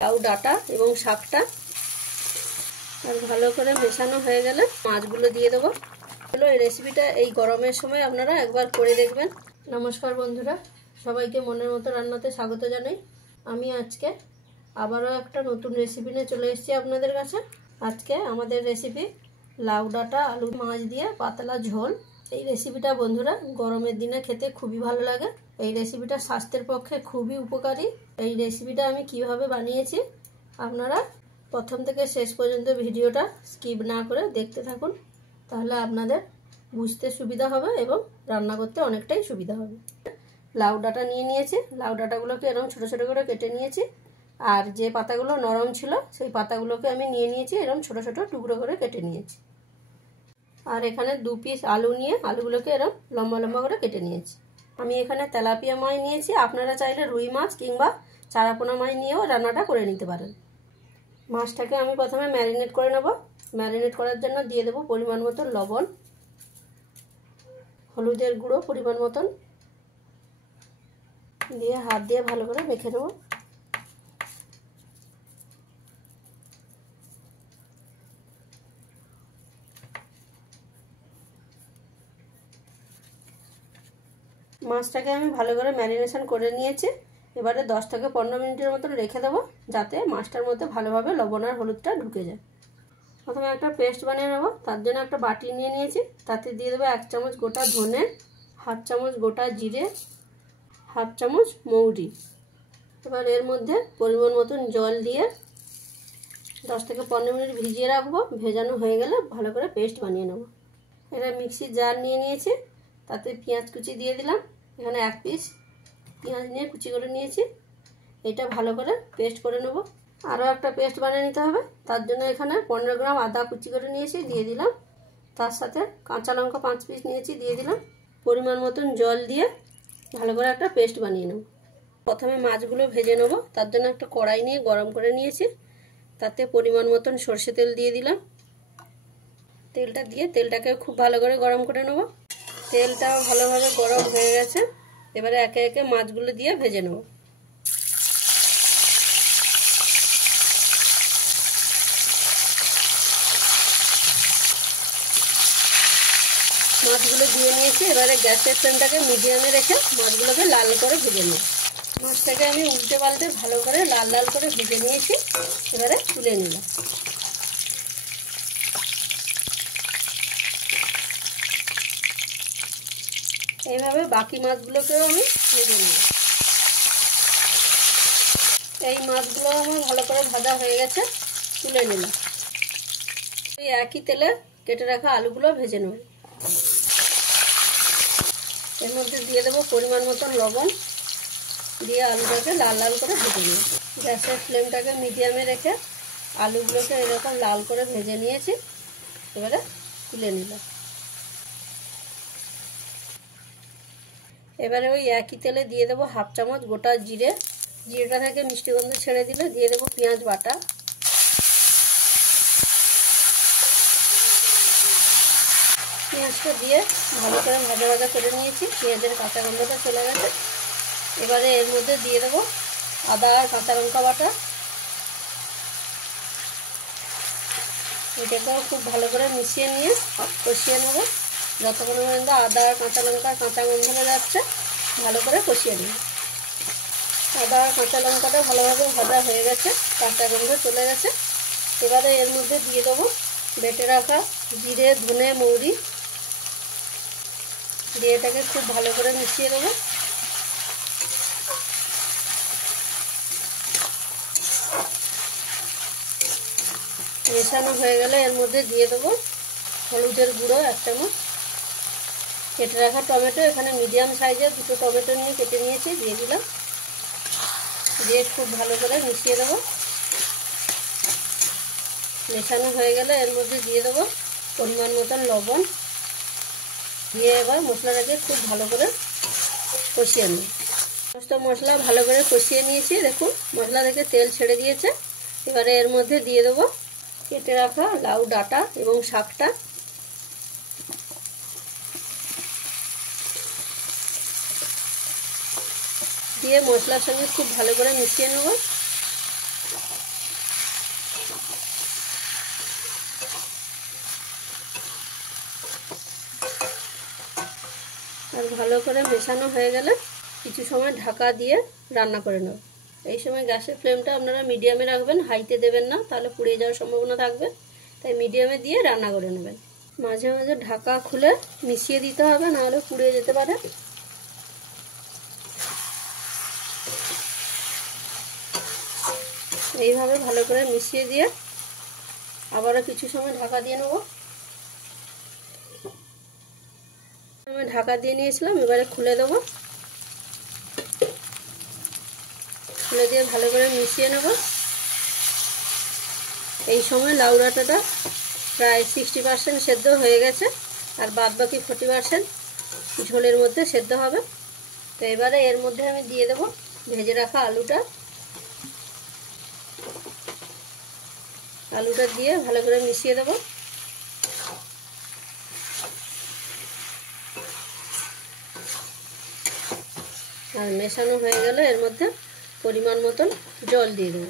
লাউ ডাঁটা এবং শাকটা। আর ভালো করে মেশানো হয়ে গেলে মাছগুলো দিয়ে দেবো। এই রেসিপিটা এই গরমের সময় আপনারা একবার করে দেখবেন। নমস্কার বন্ধুরা, সবাইকে মনের মতো রান্নাতে স্বাগত জানাই। আমি আজকে আবারও একটা নতুন রেসিপি নিয়ে চলে এসেছি আপনাদের কাছে। আজকে আমাদের রেসিপি লাউ ডাঁটা আলু মাছ দিয়ে পাতলা ঝোল। এই রেসিপিটা বন্ধুরা গরমের দিনে খেতে খুবই ভালো লাগে। এই রেসিপিটা স্বাস্থ্যের পক্ষে খুবই উপকারী। এই রেসিপিটা আমি কিভাবে বানিয়েছি আপনারা প্রথম থেকে শেষ পর্যন্ত ভিডিওটা স্কিপ না করে দেখতে থাকুন, তাহলে আপনাদের বুঝতে সুবিধা হবে এবং রান্না করতে অনেকটাই সুবিধা হবে। লাউ ডাঁটা নিয়ে নিয়েছি, লাউ ডাঁটাগুলোকে এরকম ছোটো ছোটো করে কেটে নিয়েছি। আর যে পাতাগুলো নরম ছিল সেই পাতাগুলোকে আমি নিয়ে নিয়েছি, এরকম ছোটো ছোটো টুকরো করে কেটে নিয়েছি। আর এখানে 2 পিস আলু নিয়ে আলুগুলোকে এরকম লম্বা লম্বা করে কেটে নিয়েছি। আমি এখানে তেলাপিয়া মাছ নিয়েছি, আপনারা চাইলে রুই মাছ কিংবা চারাপোনা মাছ নিয়েও রান্নাটা করে নিতে পারেন। মাছটাকে আমি প্রথমে ম্যারিনেট করে নেব। ম্যারিনেট করার জন্য দিয়ে দেবো পরিমাণ মতন লবণ, হলুদের গুঁড়ো পরিমাণ মতন দিয়ে হাত দিয়ে ভালো করে মেখে নেব। মাছটাকে আমি ভালো করে ম্যারিনেশন করে নিয়েছি। এবারে 10 থেকে 15 মিনিটের মতন রেখে দেবো, যাতে মাছটার মধ্যে ভালোভাবে লবণ আর হলুদটা ঢুকে যায়। প্রথমে একটা পেস্ট বানিয়ে নেব। তার জন্য একটা বাটি নিয়ে নিয়েছি, তাতে দিয়ে দেবো 1 চামচ গোটা ধনে, 1/2 চামচ গোটা জিরে, 1/2 চামচ মৌরি। এবার এর মধ্যে পরিমাণ মতন জল দিয়ে 10 থেকে 15 মিনিট ভিজিয়ে রাখবো। ভেজানো হয়ে গেলে ভালো করে পেস্ট বানিয়ে নেব। এটা মিক্সির জার নিয়ে নিয়েছি, তাতে পেঁয়াজ কুচি দিয়ে দিলাম। এখানে 1 পিস পেঁয়াজ নিয়ে কুচি করে নিয়েছি। এটা ভালো করে পেস্ট করে নেব। আরও একটা পেস্ট বানিয়ে নিতে হবে। তার জন্য এখানে 15 গ্রাম আদা কুচি করে নিয়েছি, দিয়ে দিলাম। তার সাথে কাঁচা লঙ্কা 5 পিস নিয়েছি, দিয়ে দিলাম। পরিমাণ মতন জল দিয়ে ভালো করে একটা পেস্ট বানিয়ে নেব। প্রথমে মাছগুলো ভেজে নেব। তার জন্য একটা কড়াই নিয়ে গরম করে নিয়েছি, তাতে পরিমাণ মতন সরষে তেল দিয়ে দিলাম। তেলটা দিয়ে তেলটাকে খুব ভালো করে গরম করে নেব। তেলটা ভালোভাবে গরম হয়ে গেছে। এবারে একে একে মাছগুলো দিয়ে ভেজে নেব। মাছগুলো দিয়ে নিয়েছি। এবারে গ্যাসের ফ্লেমটাকে মিডিয়ামে রেখে মাছগুলোকে লাল করে ভেজে নেব। মাছটাকে আমি উল্টে পাল্টে ভালো করে লাল লাল করে ভেজে নিয়েছি। এবারে তুলে নিলাম। এইভাবে বাকি মাছগুলোকেও আমি ভেজে নেব। এই মাছগুলো আমার ভালো করে ভাজা হয়ে গেছে, তুলে নিলাম। এই একই তেলে কেটে রাখা আলুগুলো ভেজে নেব। এর মধ্যে দিয়ে দেবো পরিমাণ মতন লবণ, দিয়ে আলুটাকে লাল লাল করে ভেজে নেব। গ্যাসের ফ্লেমটাকে মিডিয়ামে রেখে আলুগুলোকে এরকম লাল করে ভেজে নিয়েছি। এবারে তুলে নিলাম। এবারে ওই একই তেলে দিয়ে দেবো 1/2 চামচ গোটা জিরে। জিরেটা থেকে মিষ্টি গন্ধ ছেড়ে দিলে দিয়ে দেবো পেঁয়াজ বাটা। পেঁয়াজটা দিয়ে ভালো করে ভাজা ভাজা করে নিয়েছি। পেঁয়াজের কাঁচা গন্ধটা চলে গেছে। এবারে এর মধ্যে দিয়ে দেবো আদা আর কাঁচা লঙ্কা বাটা। এটাকেও খুব ভালো করে মিশিয়ে নিয়ে কষিয়ে নেবো, যতক্ষণ পর্যন্ত আদা আর কাঁচা লঙ্কার কাঁচা গন্ধটা যাচ্ছে ভালো করে কষিয়ে নেব। আদা আর কাঁচা লঙ্কাটা ভালোভাবে ভাজা হয়ে গেছে, কাঁচা গন্ধ চলে গেছে। এবারে এর মধ্যে দিয়ে দেবো বেটে রাখা জিরে, ধনে, মৌরি দিয়ে এটাকে খুব ভালো করে মিশিয়ে দেবো। মেশানো হয়ে গেলে এর মধ্যে দিয়ে দেবো হলুদের গুঁড়ো 1 চামচ, কেটে রাখা টমেটো, এখানে মিডিয়াম সাইজের 2টো টমেটো নিয়ে কেটে নিয়েছি, দিয়ে দিলাম। দিয়ে খুব ভালো করে মিশিয়ে দেবো। মেশানো হয়ে গেলে এর মধ্যে দিয়ে দেবো পরিমাণ মতন লবণ, দিয়ে এবার মশলাটাকে খুব ভালো করে কষিয়ে নেব। সমস্ত মশলা ভালো করে কষিয়ে নিয়েছি, দেখুন মশলা থেকে তেল ছেড়ে দিয়েছে। এবারে এর মধ্যে দিয়ে দেবো কেটে রাখা লাউ ডাঁটা এবং শাকটা। দিয়ে মশলার সঙ্গে খুব ভালো করে মিশিয়ে নেব। আর ভালো করে মেশানো হয়ে গেলে কিছু সময় ঢাকা দিয়ে রান্না করে নেব। এই সময় গ্যাসের ফ্লেমটা আপনারা মিডিয়ামে রাখবেন, হাইতে দেবেন না, তাহলে পুড়ে যাওয়ার সম্ভাবনা থাকবে। তাই মিডিয়ামে দিয়ে রান্না করে নেবেন। মাঝে মাঝে ঢাকা খুলে মিশিয়ে দিতে হবে, নাহলে পুড়ে যেতে পারে। এইভাবে ভালো করে মিশিয়ে দিয়ে আবারও কিছু সময় ঢাকা দিয়ে নেব। আমি ঢাকা দিয়ে নিয়েছিলাম, এবারে খুলে দেবো। খুলে দিয়ে ভালো করে মিশিয়ে নেব। এই সময় লাউ ডাঁটাটা প্রায় 60% সেদ্ধ হয়ে গেছে, আর বাদ বাকি 40% ঝোলের মধ্যে সেদ্ধ হবে। তো এবারে এর মধ্যে আমি দিয়ে দেব ভেজে রাখা আলুটা। আলুটা দিয়ে ভালো করে মিশিয়ে দেব। আর মেশানো হয়ে গেলে এর মধ্যে পরিমাণ মতন জল দিয়ে দেব।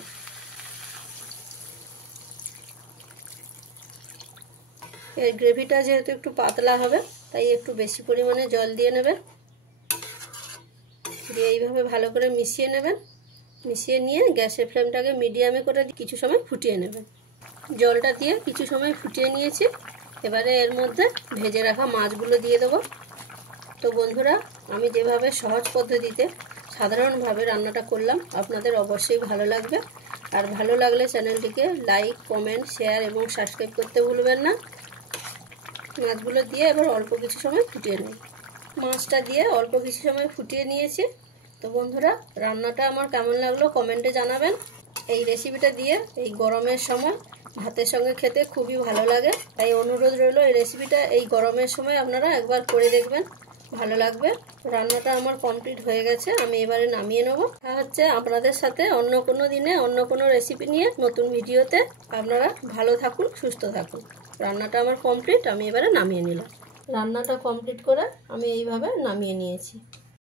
এর গ্রেভিটা যেহেতু একটু পাতলা হবে, তাই একটু বেশি পরিমাণে জল দিয়ে নেবেন। দিয়ে এইভাবে ভালো করে মিশিয়ে নেবেন। মিশিয়ে নিয়ে গ্যাসের ফ্লেমটাকে মিডিয়ামে করে কিছু সময় ফুটিয়ে নেবেন। জলটা দিয়ে কিছু সময় ফুটিয়ে নিয়েছি। এবারে এর মধ্যে ভেজে রাখা মাছগুলো দিয়ে দেবো। তো বন্ধুরা, আমি যেভাবে সহজ পদ্ধতিতে সাধারণভাবে রান্নাটা করলাম, আপনাদের অবশ্যই ভালো লাগবে। আর ভালো লাগলে চ্যানেলটিকে লাইক, কমেন্ট, শেয়ার এবং সাবস্ক্রাইব করতে ভুলবেন না। মাছগুলো দিয়ে এবার অল্প কিছু সময় ফুটিয়ে নিই। মাছটা দিয়ে অল্প কিছু সময় ফুটিয়ে নিয়েছি। তো বন্ধুরা, রান্নাটা আমার কেমন লাগলো কমেন্টে জানাবেন। এই রেসিপিটা দিয়ে এই গরমের সময় ভাতের সঙ্গে খেতে খুবই ভালো লাগে। তাই অনুরোধ রইল, এই রেসিপিটা এই গরমের সময় আপনারা একবার করে দেখবেন, ভালো লাগবে। রান্নাটা আমার কমপ্লিট হয়ে গেছে, আমি এবারে নামিয়ে নেব। হচ্ছে আপনাদের সাথে অন্য কোনো দিনে অন্য কোনো রেসিপি নিয়ে নতুন ভিডিওতে। আপনারা ভালো থাকুন, সুস্থ থাকুন। রান্নাটা আমার কমপ্লিট, আমি এবারে নামিয়ে নিলাম। রান্নাটা কমপ্লিট করে আমি এইভাবে নামিয়ে নিয়েছি।